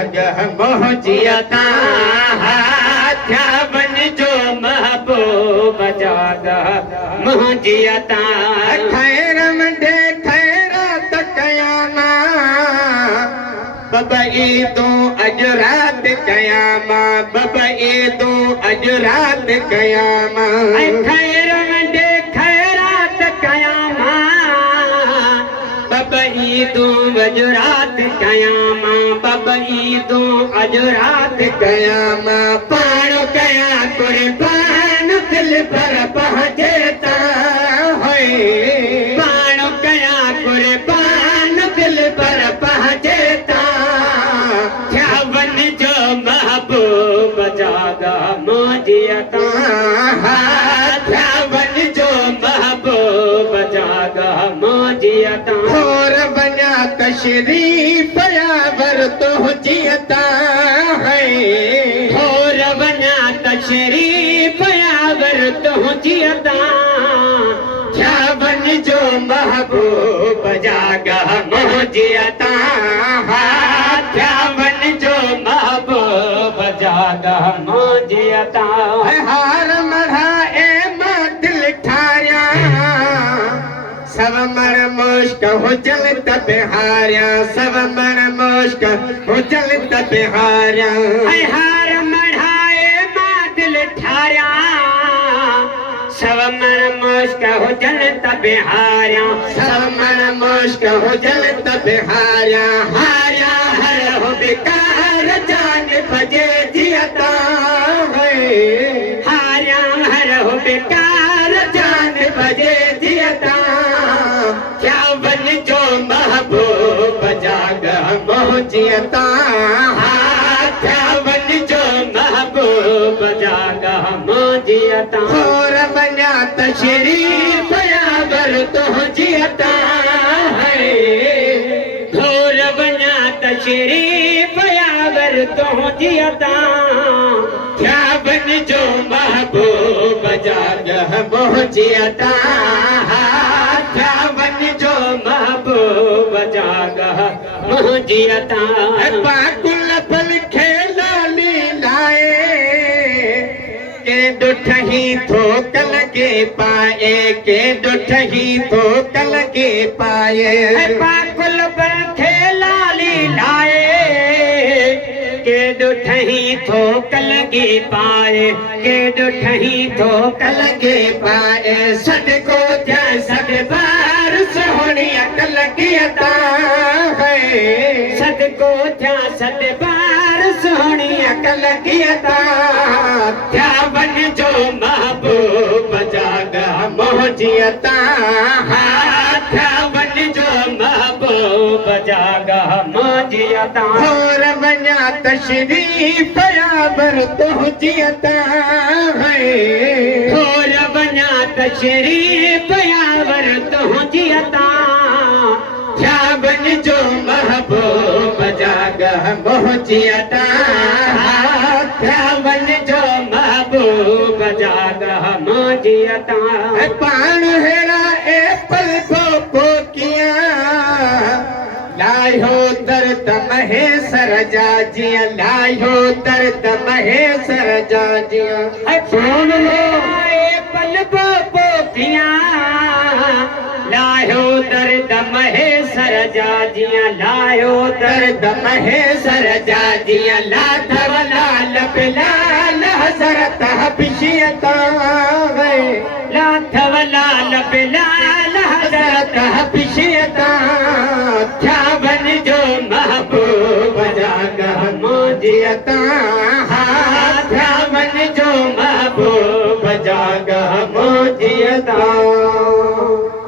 जागह मोहजियता थया वञिजो महबूब जागह मोहजियता खैर मंडे खैरात कयामा बब ईदूं अॼु राति कयामा बब ईदूं अॼु राति कयामा खैर मंडे खैरात कयामा बब ईदूं अॼु राति कयामा बब ईदूं अॼु राति कयामा पाण कया कुर्बान दिल भर पहुंचे ता होए पाण कया कुर्बान दिल भर पहुंचे ता थया वञिजो महबूब जागा मोहजियता थया वञिजो महबूब जागा मोहजियता और वञा तशरीफ यावर तुंहिंजियता है और वञा तशरीफ यावर तुंहिंजियता थया वञिजो महबूब जागा मोहजियता थया वञिजो महबूब जागा मोहजियता हार मढ़ाए मां दिल ठारिया सब मण मुश्क हुजन त बिहारिया सब मण मुश्क हुजन त बिहारिया हार मढ़ाए मां दिल ठारिया सब मण मुश्क हुजन त बिहारिया सब मण मुश्क हुजन त बिहारिया हारिया हर हो बेकार जान भजे जियता है हारिया हर हो बेकार जान भजे जियता क्या वञिजो महबूब जागह मोहजियता क्या वञिजो महबूब जागह मोहजियता और वञा तशरीफ यावर तुंहिंजियता है और वञा तशरीफ यावर तुंहिंजियता क्या वञिजो महबूब जागह मोहजियता थया वञिजो महबूब जागह मोहजियता पाकुल फल खेलाली लाए के ॾुठही थोकल के पाए के ॾुठही थोकल के पाए पाकुल फल खेलाली लाए के ॾुठही थोकल के पाए के ॾुठही थोकल के पाए सदको थिया सद बार सोहणी अकल कीअता है सदको थिया सद बार सोहणी अकल कीअता थया वञिजो महबूब जागह मोहजियता थया वञिजो महबूब जागह मोहजियता और वञा तशरीफ यावर तुंहिंजियता है और वञा तशरीफ यावर तुंहिंजियता थया वञिजो महबूब जागह मोहजियता थया वञिजो महबूब जागह मोहजियता पाण हेड़ा एपल पोकिया लायो दर्द महेसर जा जिया लायो दर्द महेसर जा जिया सुन लो एपल पोकिया लायो दर्द महेसर जा जिया लायो दर्द महेसर जा जिया लाथव लाल बिलाल हज़रत हबशियता लाथव लाल बिलाल हज़रत हबशियता थया वञिजो महबूब जागह मोहजियता